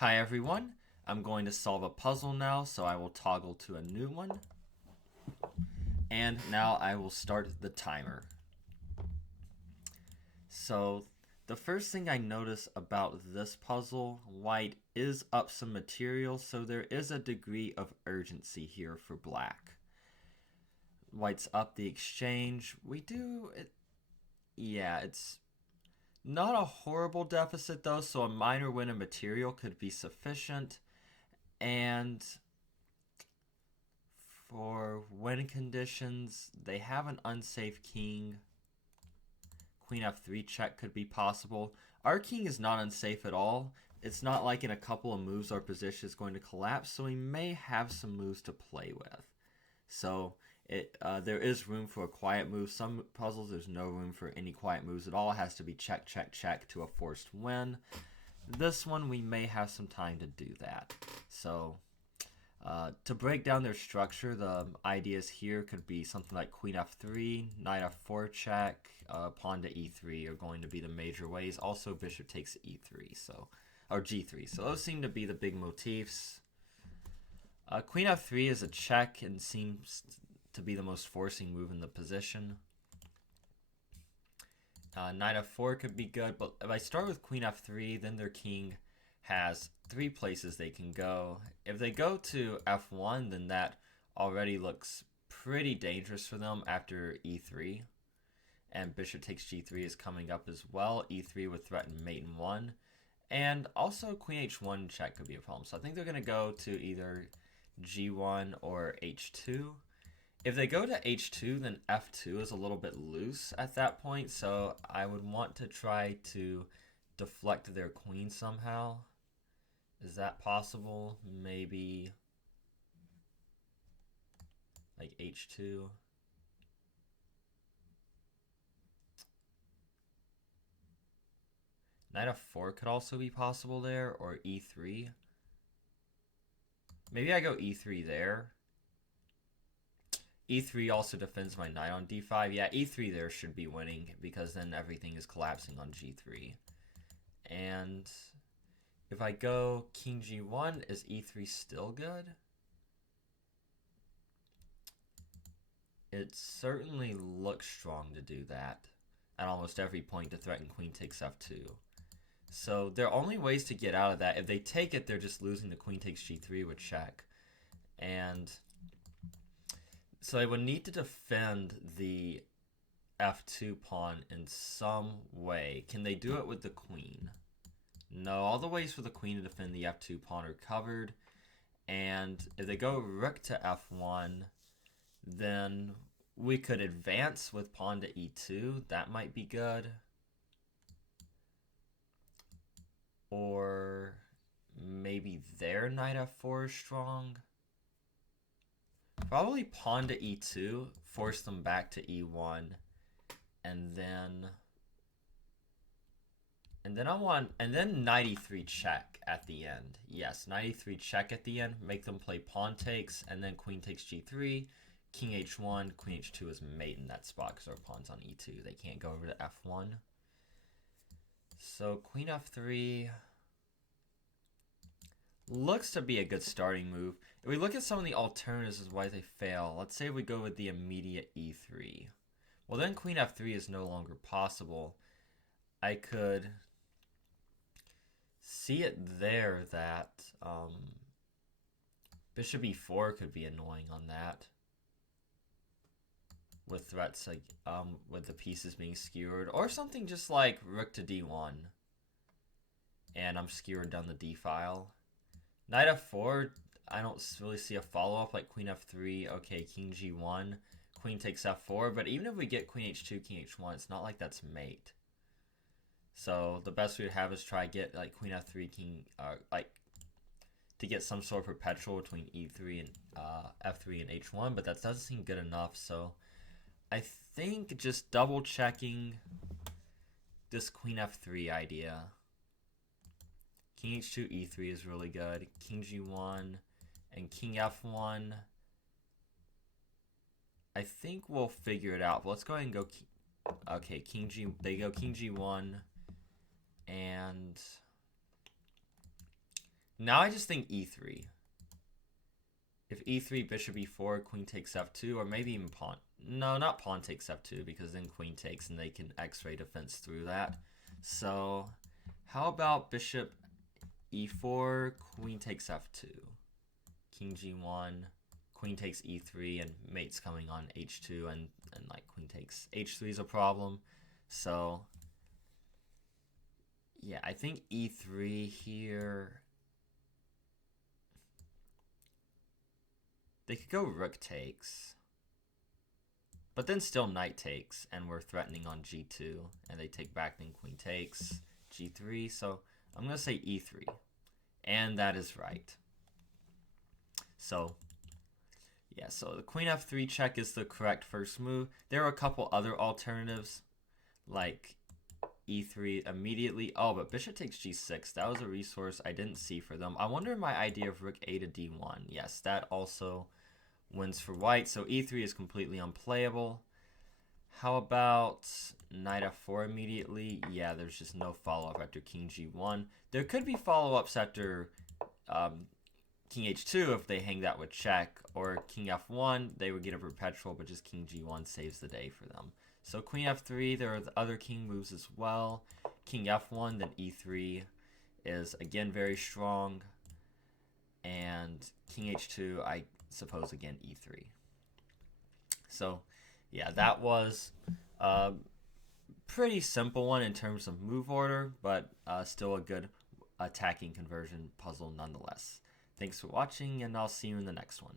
Hi everyone, I'm going to solve a puzzle now, so I will toggle to a new one. And now I will start the timer. So the first thing I notice about this puzzle, white is up some material, so there is a degree of urgency here for black. White's up the exchange. Yeah, it's not a horrible deficit though, so a minor win of material could be sufficient. And for win conditions, they have an unsafe king. Queen f3 check could be possible. Our king is not unsafe at all. It's not like in a couple of moves our position is going to collapse, so we may have some moves to play with. So there is room for a quiet move. Some puzzles there's no room for any quiet moves at all. It has to be check, check, check to a forced win. This one we may have some time to do that. So to break down their structure, the ideas here could be something like queen f3, knight f4 check, pawn to e3 are going to be the major ways. Also, bishop takes e3, or g3. So those seem to be the big motifs. Queen f3 is a check and seems to be the most forcing move in the position. Knight f4 could be good, but if I start with queen f3, then their king has three places they can go. If they go to f1, then that already looks pretty dangerous for them after e3. And bishop takes g3 is coming up as well. e3 would threaten mate in 1. And also queen h1 check could be a problem. So I think they're going to go to either g1 or h2. If they go to h2, then f2 is a little bit loose at that point. So I would want to try to deflect their queen somehow. Is that possible? Maybe like h2. Knight f4 could also be possible there, or e3. Maybe I go e3 there. e3 also defends my knight on d5. Yeah, e3 there should be winning because then everything is collapsing on g3. And if I go king g1, is e3 still good? It certainly looks strong to do that at almost every point to threaten queen takes f2. So there are only ways to get out of that. If they take it, they're just losing the queen takes g3 with check. And so they would need to defend the f2 pawn in some way. Can they do it with the queen? No, all the ways for the queen to defend the f2 pawn are covered. And if they go rook to f1, then we could advance with pawn to e2. That might be good. Or maybe their knight f4 is strong. Probably pawn to e2, force them back to e1, and then knight e3 check at the end. Yes, knight e3 check at the end, make them play pawn takes, and then queen takes g3, king h1, queen h2 is mate in that spot because our pawn's on e2. They can't go over to f1. So queen f3 looks to be a good starting move. If we look at some of the alternatives as why they fail, let's say we go with the immediate e3. Well, then queen f3 is no longer possible. I could see it there that bishop e4 could be annoying on that. With threats like with the pieces being skewered, or something just like rook to d1, and I'm skewered down the d file. Knight f4, I don't really see a follow-up like queen f3. Okay, king g1, queen takes f4, but even if we get queen h2, king h1, it's not like that's mate. So the best we would have is try to get like queen f3, king, like to get some sort of perpetual between e3 and f3 and h1, but that doesn't seem good enough. So I think just double checking this queen f3 idea. King h2, e3 is really good. King g1 and king f1. I think we'll figure it out. But let's go ahead and go. Okay, king g. They go king g1, and Now I just think e3. If e3, bishop e4, queen takes f2, or maybe even pawn. No, not pawn takes f2, because then queen takes and they can x-ray defense through that. So how about bishop e4, queen takes f2, king g1, queen takes e3, and mate's coming on h2, and like queen takes h3 is a problem. So yeah, I think e3 here. They could go rook takes, but then still knight takes, and we're threatening on g2, and they take back, then queen takes, g3. So I'm going to say e3, and that is right. So yeah, so the queen f3 check is the correct first move. There are a couple other alternatives, like e3 immediately. Oh, but bishop takes g6. That was a resource I didn't see for them. I wonder my idea of rook a to d1. Yes, that also wins for white. So e3 is completely unplayable. How about knight f4 immediately? Yeah, there's just no follow-up after king g1. There could be follow-ups after king h2 if they hang that with check, or king f1, they would get a perpetual, but just king g1 saves the day for them. So queen f3, there are the other king moves as well. King f1, then e3 is again very strong. And king h2, I suppose again e3. So yeah, that was a pretty simple one in terms of move order, but still a good attacking conversion puzzle nonetheless. Thanks for watching, and I'll see you in the next one.